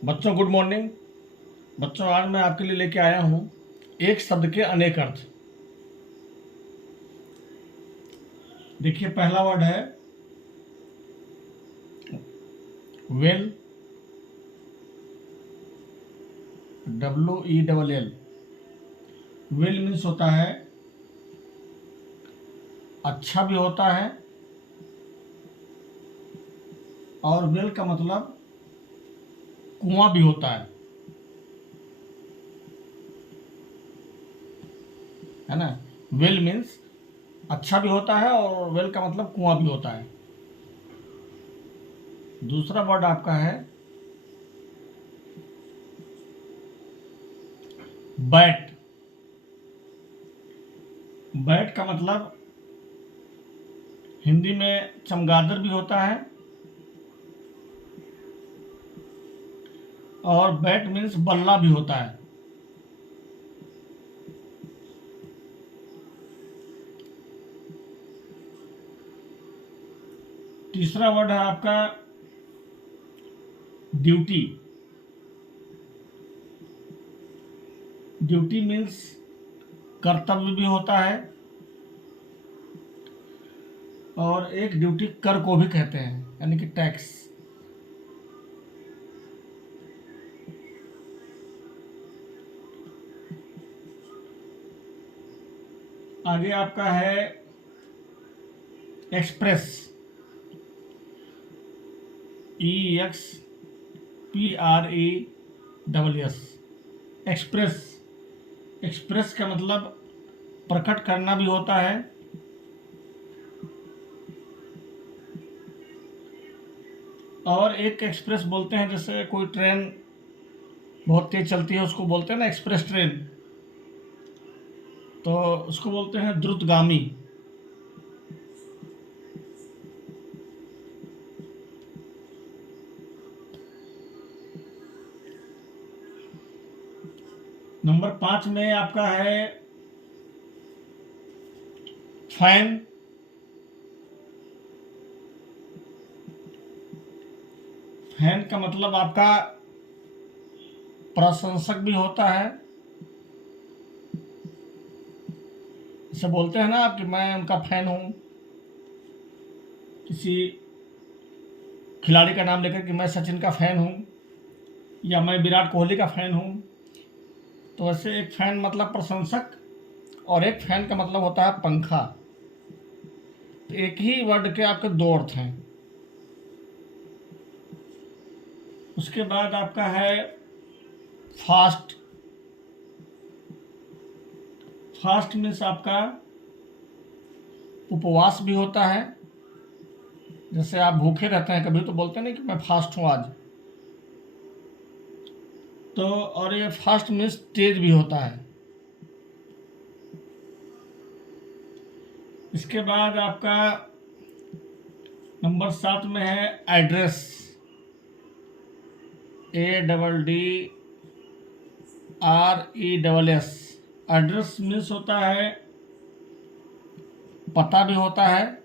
बच्चों good morning. बच्चों आज मैं आपके लिए लेके आया हूँ एक शब्द के अनेक अर्थ। देखिए पहला वर्ड है वेल, WELL। वेल मीन्स होता है अच्छा भी होता है, और वेल का मतलब कुआं भी होता है ना। वेल मीन्स अच्छा भी होता है और वेल का मतलब कुआं भी होता है। दूसरा वर्ड आपका है बैट। बैट का मतलब हिंदी में चमगादड़ भी होता है, और बैट मीन्स बल्ला भी होता है। तीसरा वर्ड है आपका ड्यूटी। ड्यूटी मीन्स कर्तव्य भी होता है, और एक ड्यूटी कर को भी कहते हैं, यानी कि टैक्स। आगे आपका है एक्सप्रेस। EXPRESS। एक्सप्रेस। एक्सप्रेस का मतलब प्रकट करना भी होता है, और एक एक्सप्रेस बोलते हैं जैसे कोई ट्रेन बहुत तेज चलती है उसको बोलते हैं ना एक्सप्रेस ट्रेन, तो उसको बोलते हैं द्रुतगामी। नंबर 5 में आपका है फैन। फैन का मतलब आपका प्रशंसक भी होता है। जैसे बोलते हैं ना आप कि मैं उनका फैन हूँ, किसी खिलाड़ी का नाम लेकर कि मैं सचिन का फैन हूँ, या मैं विराट कोहली का फैन हूँ। तो वैसे एक फैन मतलब प्रशंसक, और एक फैन का मतलब होता है पंखा। तो एक ही वर्ड के आपके दो अर्थ हैं। उसके बाद आपका है फास्ट। फास्ट मीन्स आपका उपवास भी होता है। जैसे आप भूखे रहते हैं कभी तो बोलते नहीं कि मैं फास्ट हूँ आज। तो और ये फास्ट मीन्स तेज भी होता है। इसके बाद आपका नंबर 7 में है एड्रेस। ADDRESS। एड्रेस मीन्स होता है पता भी होता है,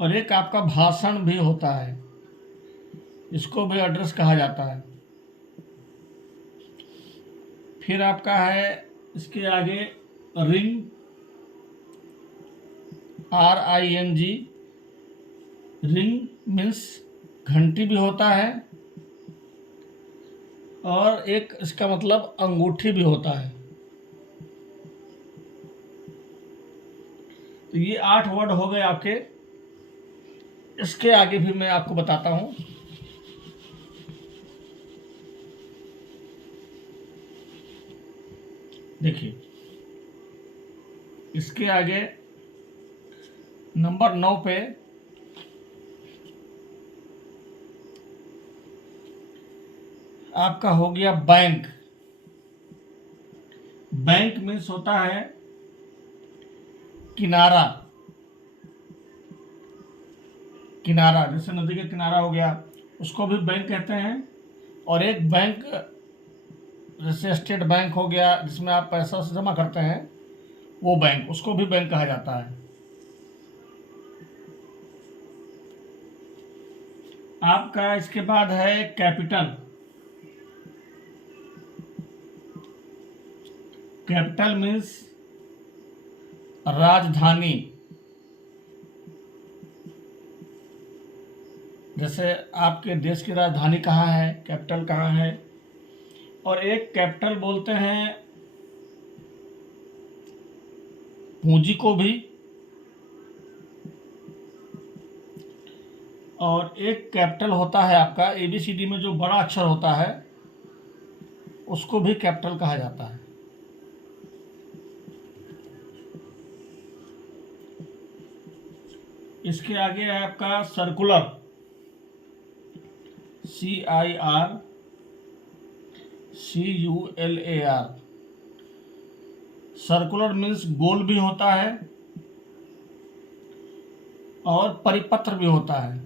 और एक आपका भाषण भी होता है, इसको भी एड्रेस कहा जाता है। फिर आपका है इसके आगे रिंग। RING। रिंग मीन्स घंटी भी होता है, और एक इसका मतलब अंगूठी भी होता है। तो ये 8 वर्ड हो गए आपके। इसके आगे भी मैं आपको बताता हूँ। देखिए इसके आगे नंबर 9 पे आपका हो गया बैंक। बैंक मीन्स होता है किनारा। किनारा जैसे नदी का किनारा हो गया, उसको भी बैंक कहते हैं। और एक बैंक जैसे स्टेट बैंक हो गया जिसमें आप पैसा जमा करते हैं, वो बैंक, उसको भी बैंक कहा जाता है। आपका इसके बाद है कैपिटल। कैपिटल मीन्स राजधानी, जैसे आपके देश की राजधानी कहाँ है, कैपिटल कहाँ है। और एक कैपिटल बोलते हैं पूंजी को भी, और एक कैपिटल होता है आपका ABCD में जो बड़ा अक्षर होता है उसको भी कैपिटल कहा जाता है। इसके आगे है आपका सर्कुलर, CIRCULAR। सर्कुलर मीन्स गोल भी होता है और परिपत्र भी होता है।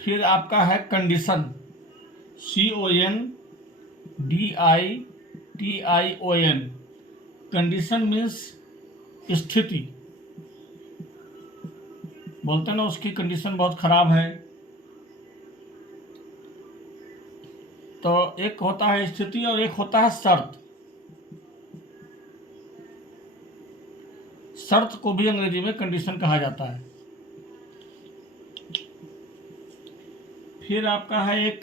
फिर आपका है कंडीशन, CONDITION। कंडीशन मीन्स स्थिति, बोलते हैं ना उसकी कंडीशन बहुत खराब है। तो एक होता है स्थिति और एक होता है शर्त। शर्त को भी अंग्रेजी में कंडीशन कहा जाता है। फिर आपका है एक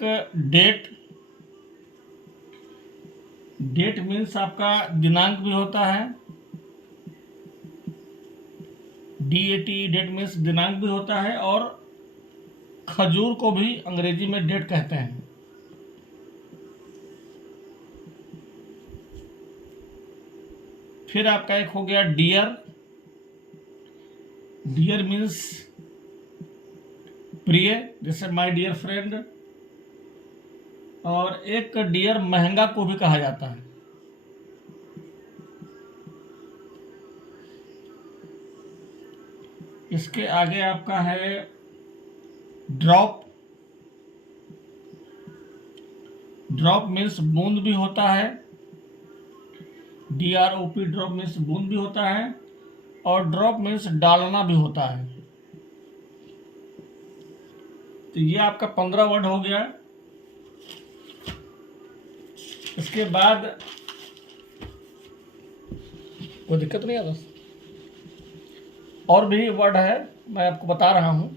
डेट। डेट मीन्स आपका दिनांक भी होता है, DAT, डेट मीन्स दिनांक भी होता है। और खजूर को भी अंग्रेजी में डेट कहते हैं। फिर आपका एक हो गया डियर। डियर मीन्स प्रिय, जैसे माय डियर फ्रेंड। और एक डियर महंगा को भी कहा जाता है। इसके आगे आपका है ड्रॉप। ड्रॉप मीन्स बूंद भी होता है, DROP, ड्रॉप मीन्स बूंद भी होता है। और ड्रॉप मीन्स डालना भी होता है। तो ये आपका 15 वर्ड हो गया। इसके बाद कोई दिक्कत नहीं है, और भी वर्ड है मैं आपको बता रहा हूं।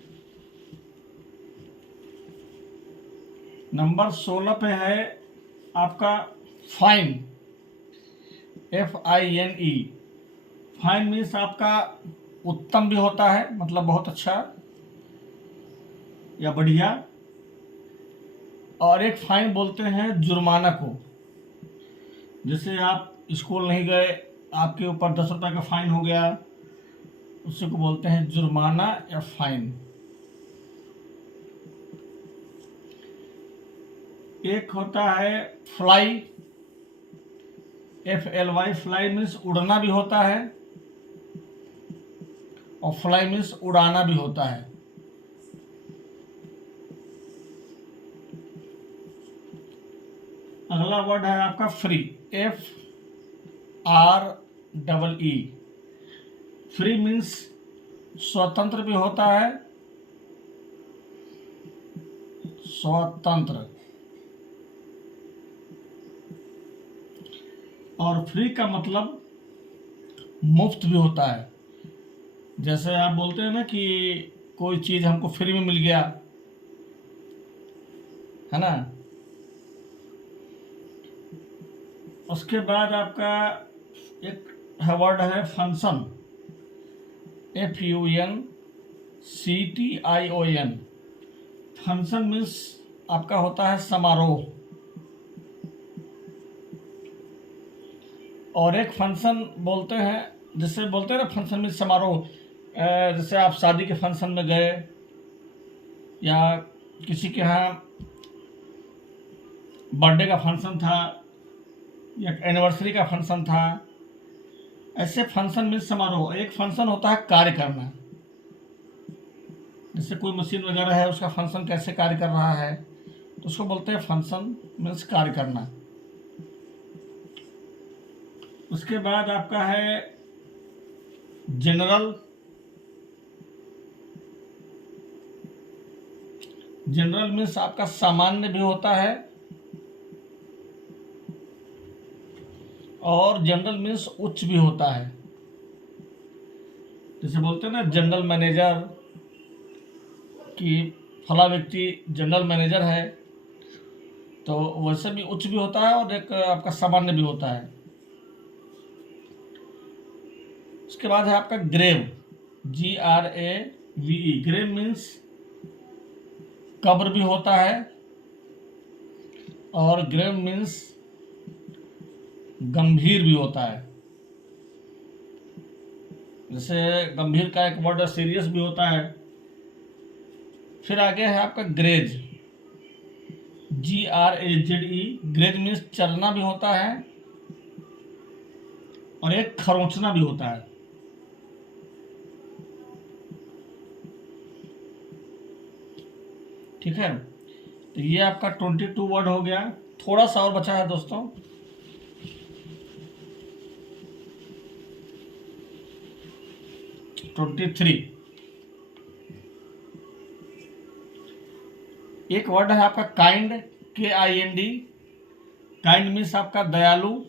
नंबर 16 पे है आपका फाइन, FINE। फाइन मीन्स आपका उत्तम भी होता है, मतलब बहुत अच्छा या बढ़िया। और एक फाइन बोलते हैं जुर्माना को, जैसे आप स्कूल नहीं गए, आपके ऊपर 10 रुपये का फाइन हो गया, उसी को बोलते हैं जुर्माना या फाइन। एक होता है फ्लाई, FLY। फ्लाई मीन्स उड़ना भी होता है और फ्लाई मीन्स उड़ाना भी होता है। अगला वर्ड है आपका फ्री, FREE। फ्री मीन्स स्वतंत्र भी होता है, स्वतंत्र। और फ्री का मतलब मुफ्त भी होता है। जैसे आप बोलते हैं ना कि कोई चीज़ हमको फ्री में मिल गया, है ना। उसके बाद आपका एक वर्ड है फंक्शन, FUNCTION। फंक्शन मीन्स आपका होता है समारोह। और एक फंक्शन बोलते हैं, जिससे बोलते हैं ना फंक्शन मीन्स समारोह। जैसे आप शादी के फंक्शन में गए या किसी के यहाँ बर्थडे का फंक्शन था या एनिवर्सरी का फंक्शन था, ऐसे फंक्शन मीन्स समारोह। एक फंक्शन होता है कार्य करना, जैसे कोई मशीन वगैरह है उसका फंक्शन कैसे कार्य कर रहा है, तो उसको बोलते हैं फंक्शन मीन्स कार्य करना। उसके बाद आपका है जनरल। जनरल मीन्स आपका सामान्य भी होता है, और जनरल मीन्स उच्च भी होता है। जैसे बोलते हैं ना जनरल मैनेजर, कि फला व्यक्ति जनरल मैनेजर है, तो वैसे भी उच्च भी होता है और एक आपका सामान्य भी होता है। उसके बाद है आपका ग्रेव, GRAVE। ग्रेव मीन्स कब्र भी होता है, और ग्रेव मीन्स गंभीर भी होता है। जैसे गंभीर का एक वर्ड सीरियस भी होता है। फिर आगे है आपका ग्रेज, GRAZE। ग्रेज मीन्स चलना भी होता है, और एक खरोंचना भी होता है। ठीक है, तो ये आपका 22 वर्ड हो गया। थोड़ा सा और बचा है दोस्तों। Twenty three. एक वर्ड है आपका काइंड, KIND। काइंड मीन्स आपका दयालु,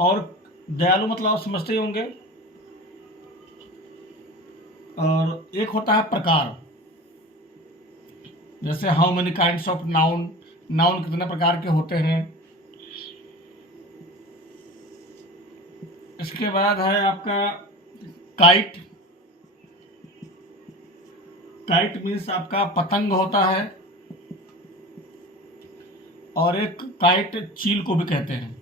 और दयालु मतलब आप समझते ही होंगे। और एक होता है प्रकार, जैसे how many kinds of noun, noun कितने प्रकार के होते हैं। इसके बाद है आपका काइट। काइट मीन्स आपका पतंग होता है, और एक काइट चील को भी कहते हैं।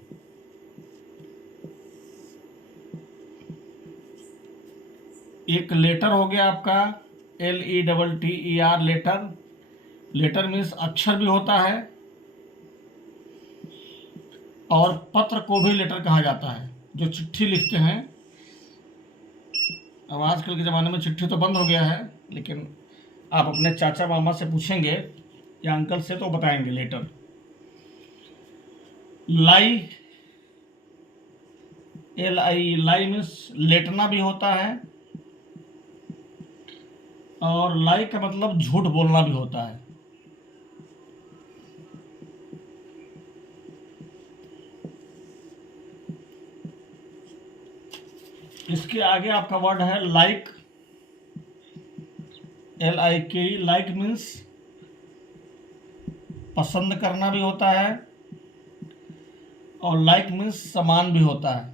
एक लेटर हो गया आपका, LETTER, लेटर। लेटर मीन्स अक्षर भी होता है, और पत्र को भी लेटर कहा जाता है, जो चिट्ठी लिखते हैं। अब आजकल के ज़माने में चिट्ठी तो बंद हो गया है, लेकिन आप अपने चाचा मामा से पूछेंगे या अंकल से तो बताएंगे लेटर। लाई, LI, लाई मीन्स लेटना भी होता है, और लाई का मतलब झूठ बोलना भी होता है। इसके आगे आपका वर्ड है लाइक, LIKE। लाइक मीन्स पसंद करना भी होता है, और लाइक मीन्स समान भी होता है।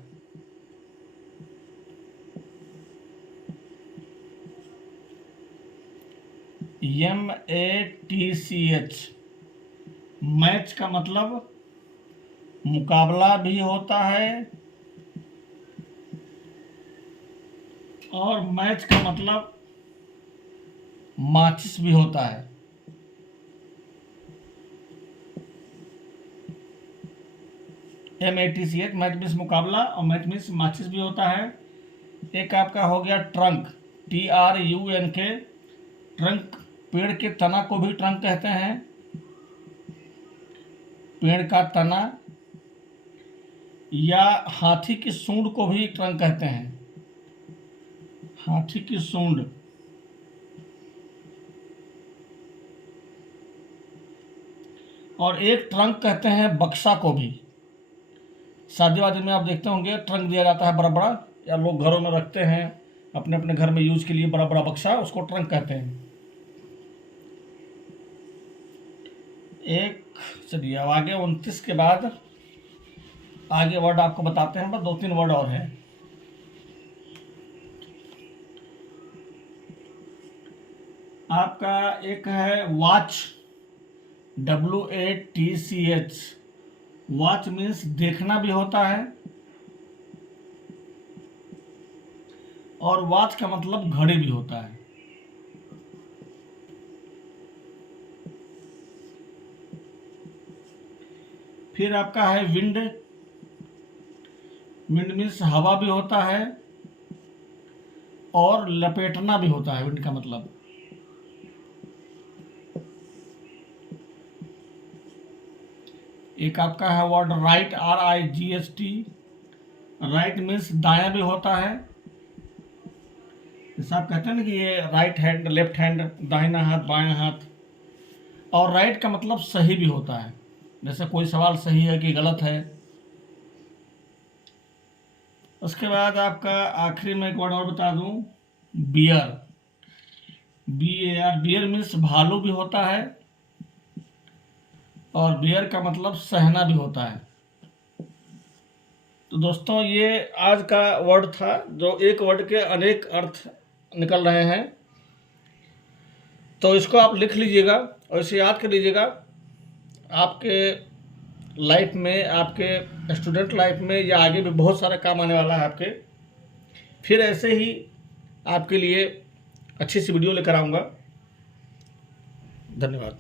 MATCH, मैच का मतलब मुकाबला भी होता है, और मैच का मतलब माचिस भी होता है। MATCH, मैच मीन्स मुकाबला, और मैच मीन्स माचिस भी होता है। एक आपका हो गया ट्रंक, TRUNK। ट्रंक, पेड़ के तना को भी ट्रंक कहते हैं, पेड़ का तना, या हाथी की सूंड को भी ट्रंक कहते हैं, हाथी की सूंड। और एक ट्रंक कहते हैं बक्सा को भी। शादी वादी में आप देखते होंगे ट्रंक दिया जाता है बड़ा बड़ा, या लोग घरों में रखते हैं अपने अपने घर में यूज के लिए, बड़ा बड़ा बक्सा, उसको ट्रंक कहते हैं। एक, चलिए अब आगे 29 के बाद आगे वर्ड आपको बताते हैं, बस 2-3 वर्ड और हैं। आपका एक है वॉच, WATCH। वॉच मीन्स देखना भी होता है, और वॉच का मतलब घड़ी भी होता है। फिर आपका है विंड। विंड मीन्स हवा भी होता है, और लपेटना भी होता है विंड का मतलब। एक आपका है word right, RIGHT। Right means दायां भी होता है, जैसे आप कहते हैं ना कि ये राइट हैंड, लेफ्ट हैंड, दाहिना हाथ, बायां हाथ। और राइट का मतलब सही भी होता है, जैसे कोई सवाल सही है कि गलत है। उसके बाद आपका आखिरी में एक वर्ड और बता दूं, बियर। BAR, बियर मीन्स भालू भी होता है, और बियर का मतलब सहना भी होता है। तो दोस्तों ये आज का वर्ड था, जो एक वर्ड के अनेक अर्थ निकल रहे हैं। तो इसको आप लिख लीजिएगा और इसे याद कर लीजिएगा। आपके लाइफ में, आपके स्टूडेंट लाइफ में, या आगे भी बहुत सारा काम आने वाला है आपके। फिर ऐसे ही आपके लिए अच्छी सी वीडियो लेकर आऊँगा। धन्यवाद।